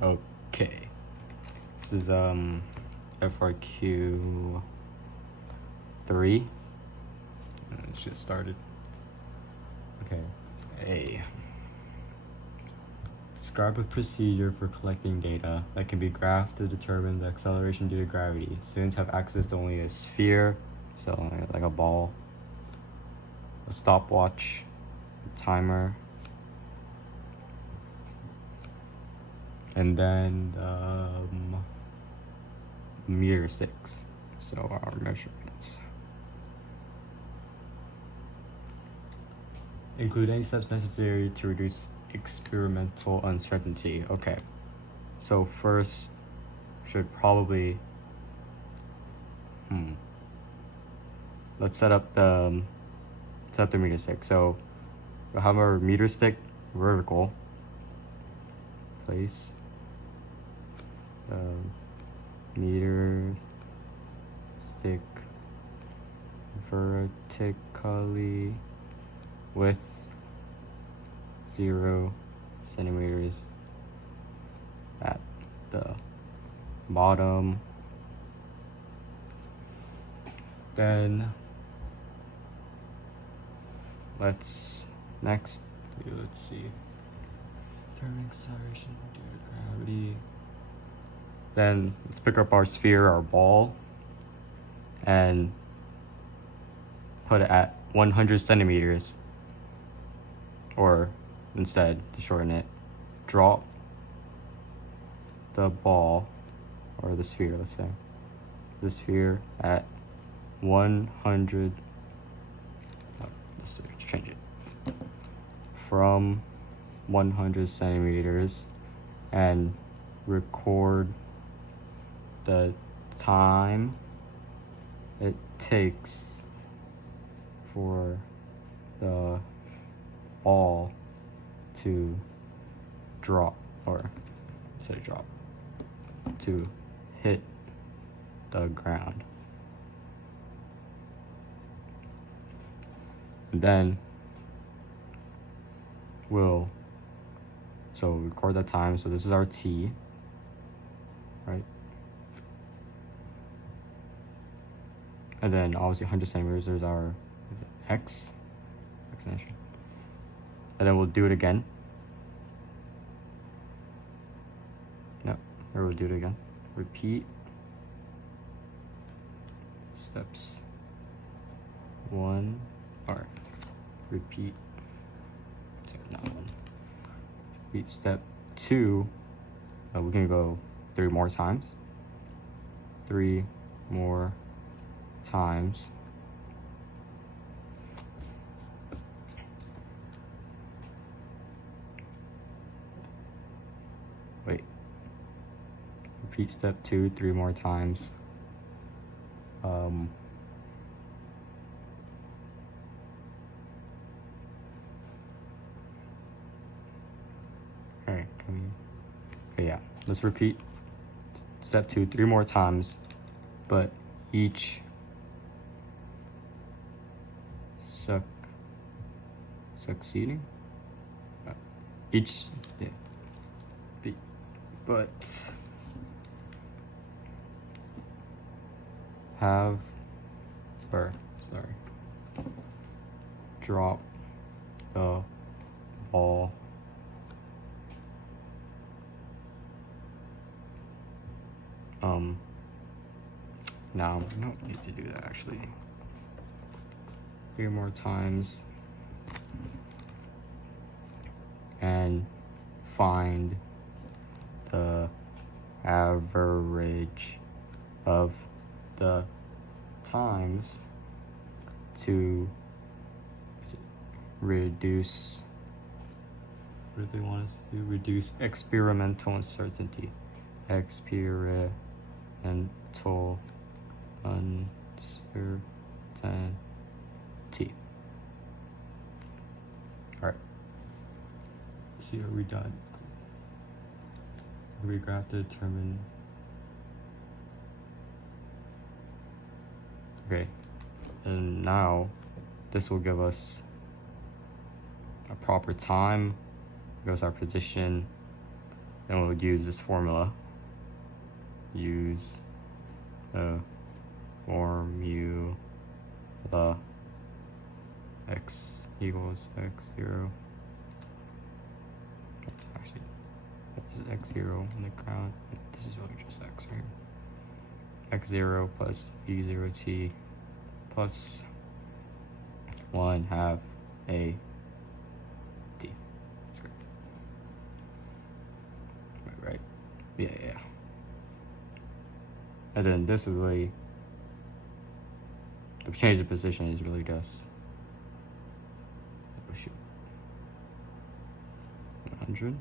Okay, this is FRQ 3. Let's get started. Okay, A. Describe a procedure for collecting data that can be graphed to determine the acceleration due to gravity. Students have access to only a sphere, so like a ball, a stopwatch, a timer, and then meter sticks, so our measurements. Include any steps necessary to reduce experimental uncertainty. Okay, so first should probably let's set up the meter stick. So we'll have our meter stick vertical. Place the meter stick vertically with 0 centimeters at the bottom. Then let's see, determine acceleration due to gravity. Then let's pick up our sphere, our ball, and put it at 100 centimeters, or instead, to shorten it, drop the ball, or the sphere, let's say, the sphere at 100, let's change it, from 100 centimeters, and record the time it takes for the ball to drop, or to hit the ground. And then we'll record that time. So this is our t, right? And then obviously 100 centimeters, there's our x extension. And then we'll do it again. Yep, or we'll do it again. Repeat steps 1, or repeat, sorry, not 1. Repeat step 2. We're gonna go 3 more times. 3 more times. Wait. Repeat step 2 3 more times. Alright, okay, yeah. Let's repeat step 2 3 more times, but each succeeding? Each, yeah. But have, or sorry, drop the ball now I don't need to do that actually. 3 more times and find the average of the times to reduce, what do they want us to do? Reduce experimental uncertainty. Experimental uncertainty. Alright. Let's see, are we done? We graph to determine. Okay. And now this will give us a proper time, gives our position, and we'll use this formula. Use the formula x equals x0. Actually, this is x0 on the ground. This is really just x right here. X0 plus v0t plus 1/2 a t. Right. Yeah. And then this is really, the change of position is really just, oh shoot, 100.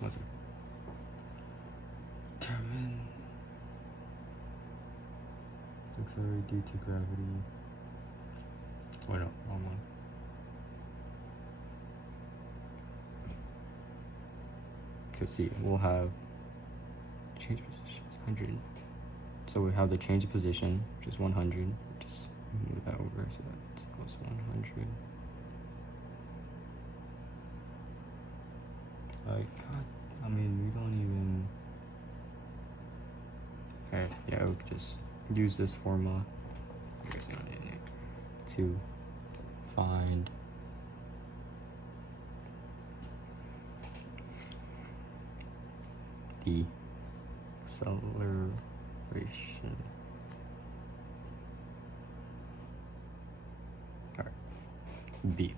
What's it? Determine accelerate due to gravity. Oh no, wrong one. Cause see, we'll have change position 100. So we have the change of position, which is 100. Just move that over so that equals 100. Like, God, I mean, we don't even. Okay, yeah, we could just use this formula. It's not in it. To find the acceleration. Alright. B.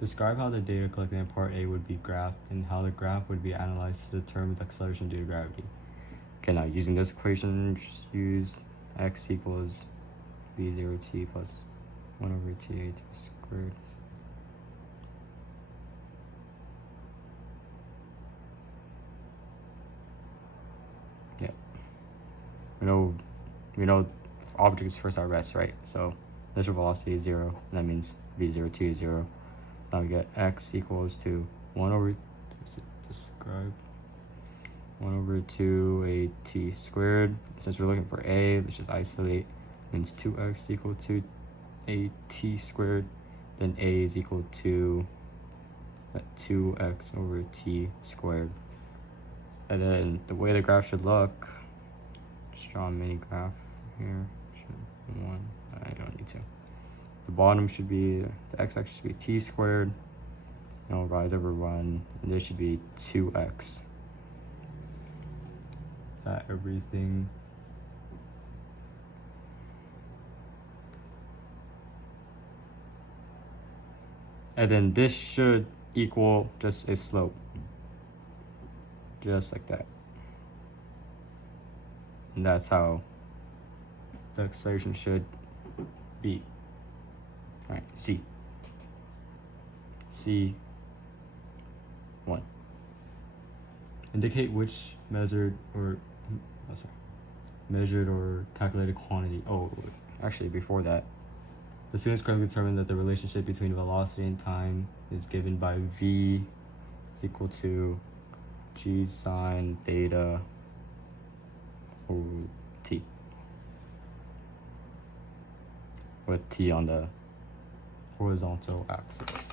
Describe how the data collected in part A would be graphed and how the graph would be analyzed to determine the acceleration due to gravity. Okay, now using this equation, just use x equals v0t plus 1/t squared. Yeah. We know object is first at rest, right? So initial velocity is 0, and that means v0t is 0. Now we get x equals to 1/2 at squared. Since we're looking for a, let's just isolate. Means 2x equal to at squared. Then a is equal to 2x/t squared. And then the way the graph should look, just draw a mini graph here. I don't need to. The bottom should be, the x-axis should be t squared. And it'll rise over 1, and this should be 2x. Is that everything? And then this should equal just a slope. Just like that. And that's how the acceleration should be. Alright, C. C1. Indicate which measured or calculated quantity. Oh, actually before that, the students correctly determined that the relationship between velocity and time is given by v is equal to g sine theta over t, with t on the horizontal axis.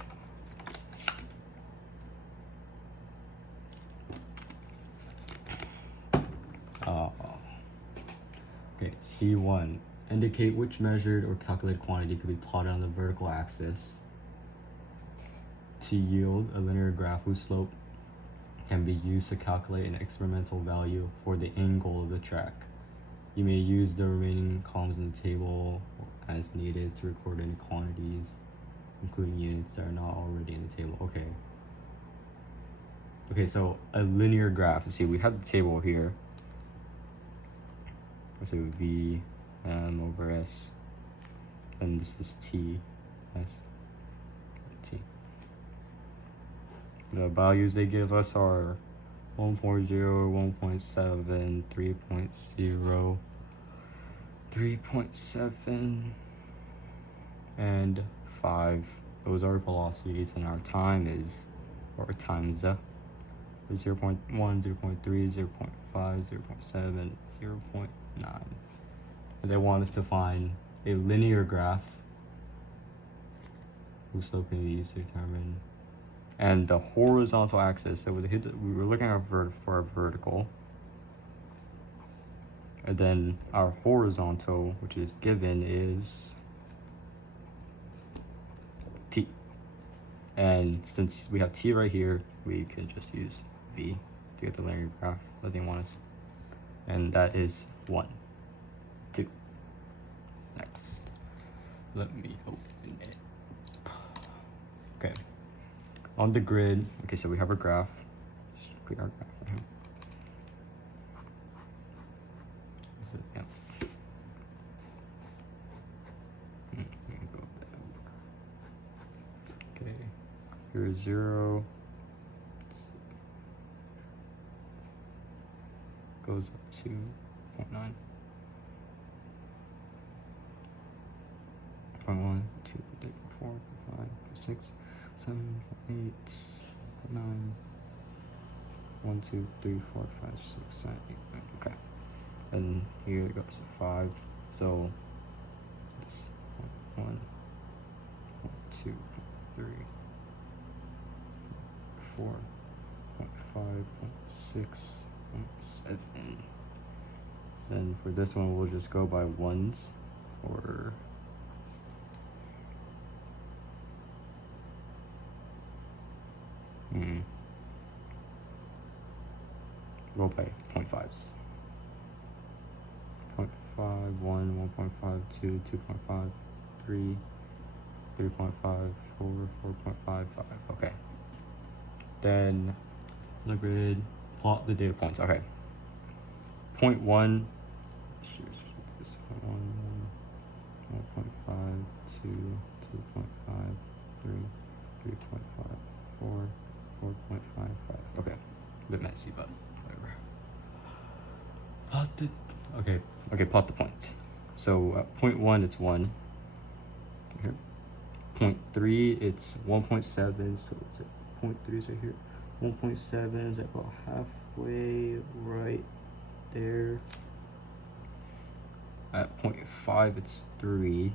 Okay, C1. Indicate which measured or calculated quantity could be plotted on the vertical axis to yield a linear graph whose slope can be used to calculate an experimental value for the angle of the track. You may use the remaining columns in the table as needed to record any quantities, including units that are not already in the table. Okay, so a linear graph. Let's see, we have the table here. So V M over S, and this is T S T. The values they give us are 1.0, 1.7, 3.0, 3.7, and 5. Those are velocities, and our time is, or times 0.1, 0.3, 0.5, 0.7, 0.9. and they want us to find a linear graph whose slope can be used to determine, and the horizontal axis. So we were looking at for a vertical, and then our horizontal, which is given, is t. And since we have t right here, we can just use v to get the linear graph that they want us, and that is 1, 2. Next, let me open it. Okay, on the grid. Okay, so we have our graph. Just create our graph right here. Yeah. Go back. Okay, here's 0. Goes up to 0.9. 0.1, 2, 3, 4, 5, 6, 7, 8, 9, 1, 2, 3, 4, 5, 6, 7, 8, 9. Okay. And here it goes to 5. So this 1, 2, 3, 4, 5, 6, 7. Then for this one, we'll just go by ones, or go by 0.5s. 0.5, 1, 1.5, 2, 2.5, 3, 3.5, 4, 4.5, 5. Okay. Then the grid, plot the data points. Okay. 0.1, this 1.5, 2, 2.5, 3, 3.5, 4, 4.55. Okay. A bit messy, but whatever. Plot the points. So at 0.1, it's 1. Here. 0.3, it's 1.7. So it's at 0.3 is right here. 1.7 is about halfway right there. At 0.5, it's 3.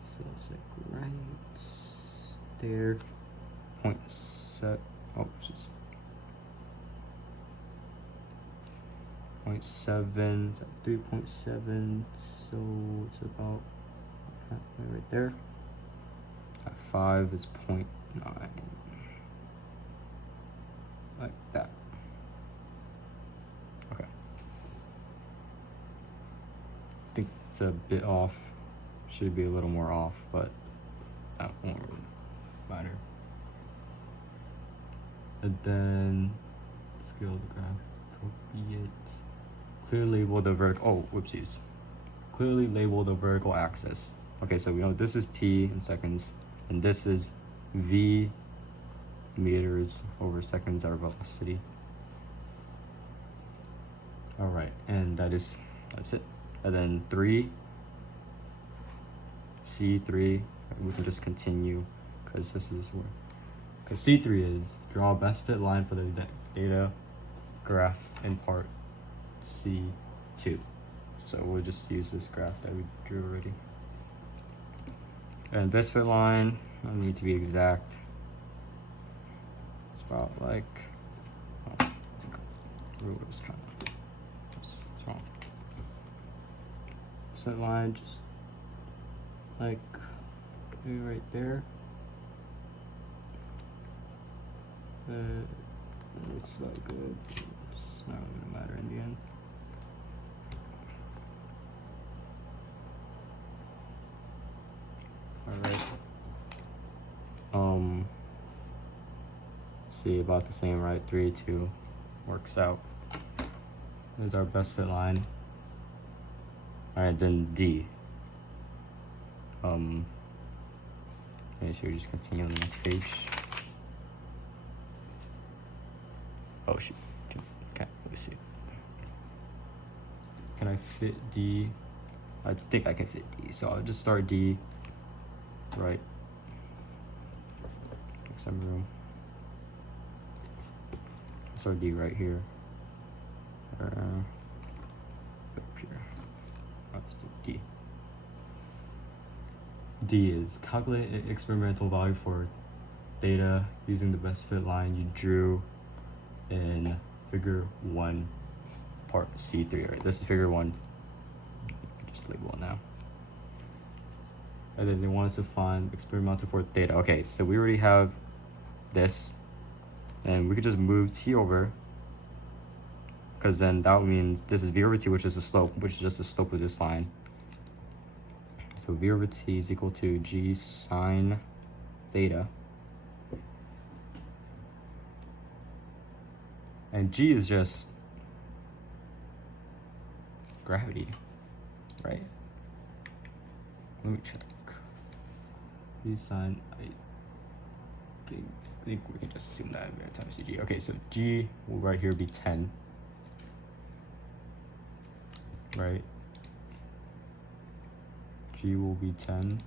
So it's like right there. 0.7. Oh, just 0.7, it's at 3.7, so it's about right there. At 5, it's 0.9, like that. Okay. I think it's a bit off. Should be a little more off, but that won't really matter. And then scale the graph is appropriate. Clearly label the vertical. Oh, whoopsies. Clearly label the vertical axis. Okay, so we know this is t in seconds, and this is v meters over seconds, our velocity. All right, and that's it. And then 3, C3, we can just continue because this is where. Because C3 is draw best fit line for the data graph in part C2. So we'll just use this graph that we drew already. And best fit line, I need to be exact. It's about like, ruler is kind of wrong. Set line just like maybe right there. It looks about good. It's not really gonna matter in the end. Alright. See, about the same, right? 3, 2 works out. There's our best fit line. Alright, then D. Okay, so we just continue on the next page. Oh shoot, can't really see it. Can I fit D? I think I can fit D, so I'll just start D, right, make some room. Start D right here. Up here. Oh, it's D is calculate an experimental value for theta using the best fit line you drew in figure 1 part C3, right? This is figure 1. Just label it now. And then they want us to find experimental for theta. Okay, so we already have this, and we could just move t over, because then that means this is v over t, which is the slope, which is just the slope of this line. So v over t is equal to g sine theta. And g is just gravity, right? Let me check. G sine, I think we can just assume that times g. Okay, so g will right here be 10, right? G will be 10.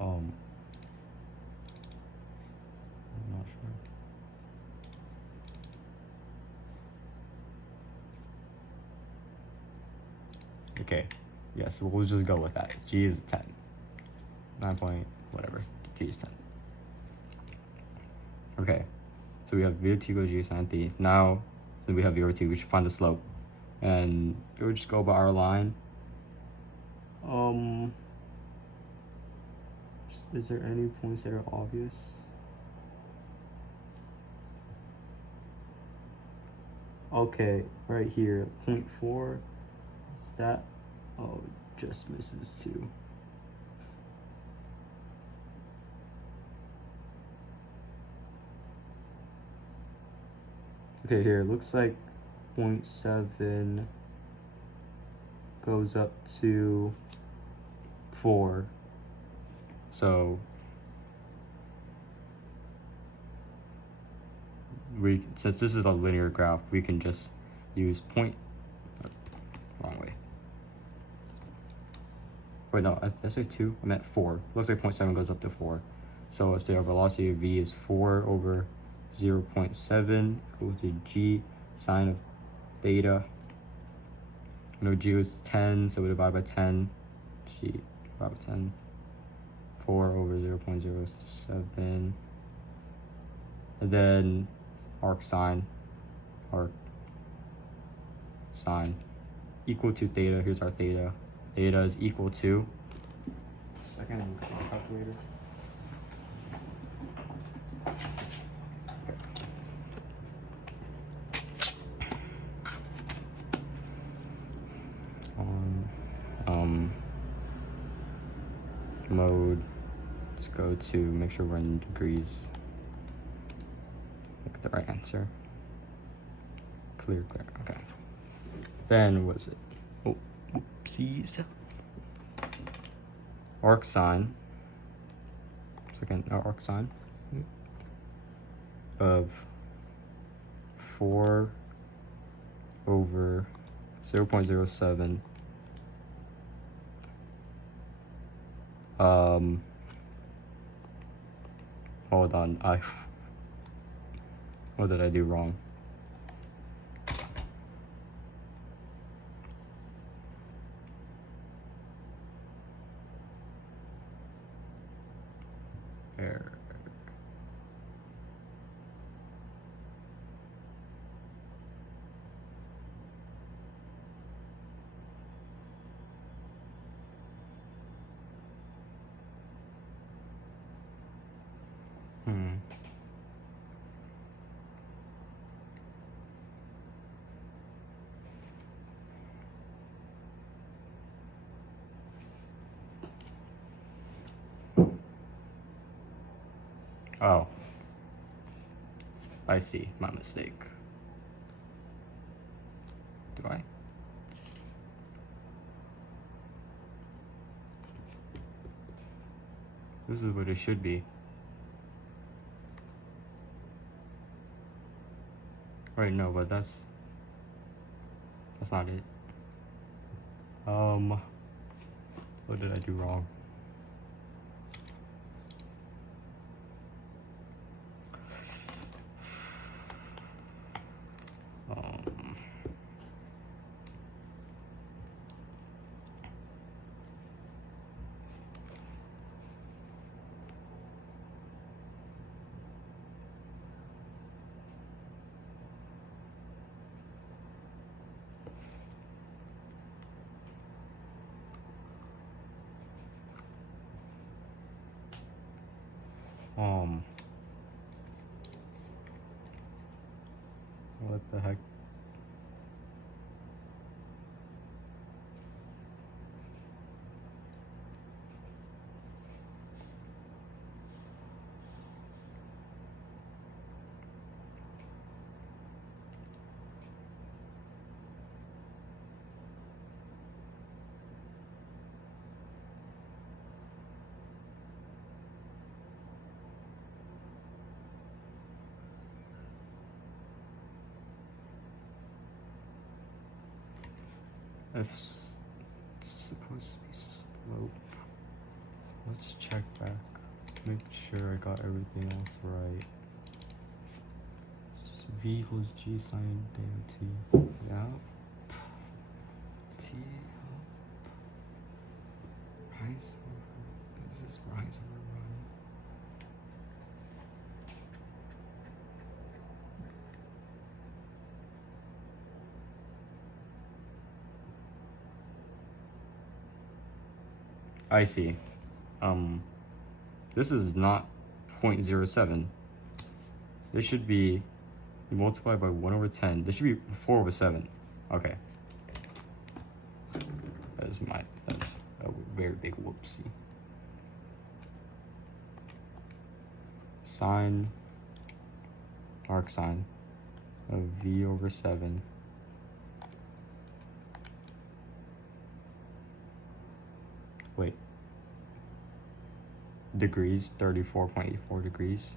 I'm not sure. Okay, yeah, so we'll just go with that. G is 10. 9 point whatever. G is 10. Okay, so we have v over t equals g sine theta. Now, since we have v over t, we should find the slope. And we'll just go by our line. Is there any points that are obvious? Okay, right here, 0.4. What's that? Oh, just misses 2. Okay, here, it looks like 0.7 goes up to 4. So since this is a linear graph, we can just use wrong way. Wait, no, I said 2, I meant 4. Looks like 0.7 goes up to 4. So if the velocity of v is 4 over 0.7 equals to g sine of theta. I know g was 10, so we divide by 10. G divide by 10. 4 over 0.07. And then arc sine equal to theta. Here's our theta. Theta is equal to, second calculator. Mode, let's go to make sure we're in degrees. Look at the right answer. Clear, okay. Then what is it? Oh, oopsies. Arc sine, arc sine of 4 over 0.07. Hold on, what did I do wrong? Error. Oh, I see, my mistake. Do I? This is what it should be. Right, no, but that's not it. What did I do wrong? What the heck? It's supposed to be slope. Let's check back. Make sure I got everything else right. V equals G sine theta T. Yeah. T rise over. Is this rise over run? I see. This is not 0.07. This should be multiplied by 1/10. This should be 4/7. Okay. That's a very big whoopsie. Sine, arc sine of V/7. Wait. Degrees, 34.84 degrees.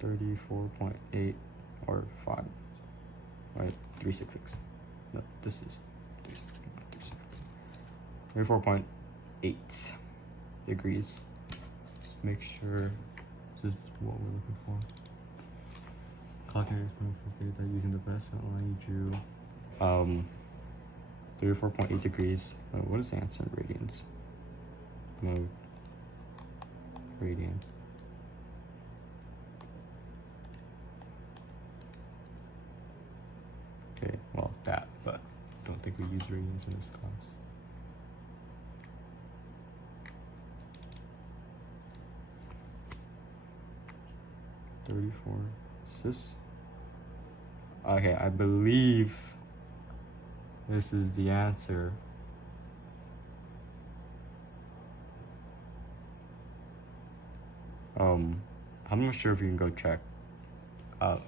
34.8 or 5. Right, 366. No, this is 34.8 degrees. Let's make sure this is what we're looking for. Calculate exponential theta using the best outline you drew. 34.8 degrees. What is the answer in radians? Mode. Radian. Okay, well that, but I don't think we use radians in this class. Is this? Okay, I believe this is the answer. I'm not sure if you can go check. Well,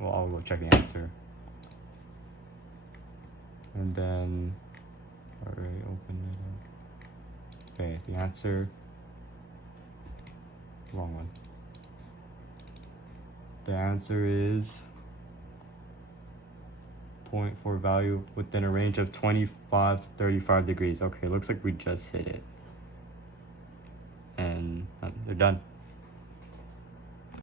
I'll go check the answer. And then, alright, open it up. Okay, the answer, wrong one. The answer is point for value within a range of 25 to 35 degrees. Okay, looks like we just hit it. And they're done.